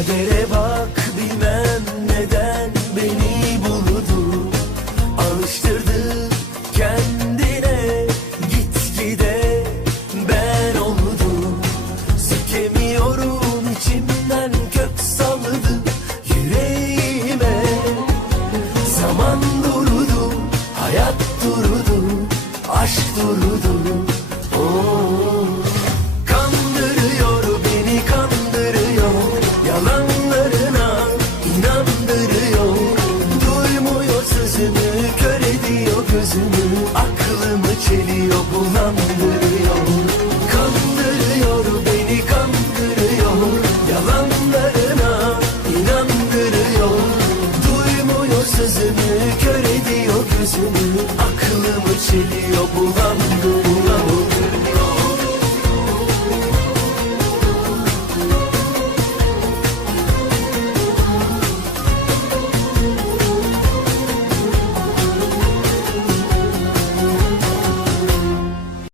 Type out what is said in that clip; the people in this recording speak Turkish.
Kadere bak bilmem neden beni buldu. Alıştırdı kendine gitgide ben oldum Sökemiyorum içimden kök salladı yüreğime. Zaman durdu, hayat durdu, aşk durdu. gözümü Aklımı çeliyor bulandırıyor. Kandırıyor beni kandırıyor. Yalanlarına inandırıyor. Duymuyor sözümü kör ediyor gözümü. Aklımı çeliyor bulandırıyor.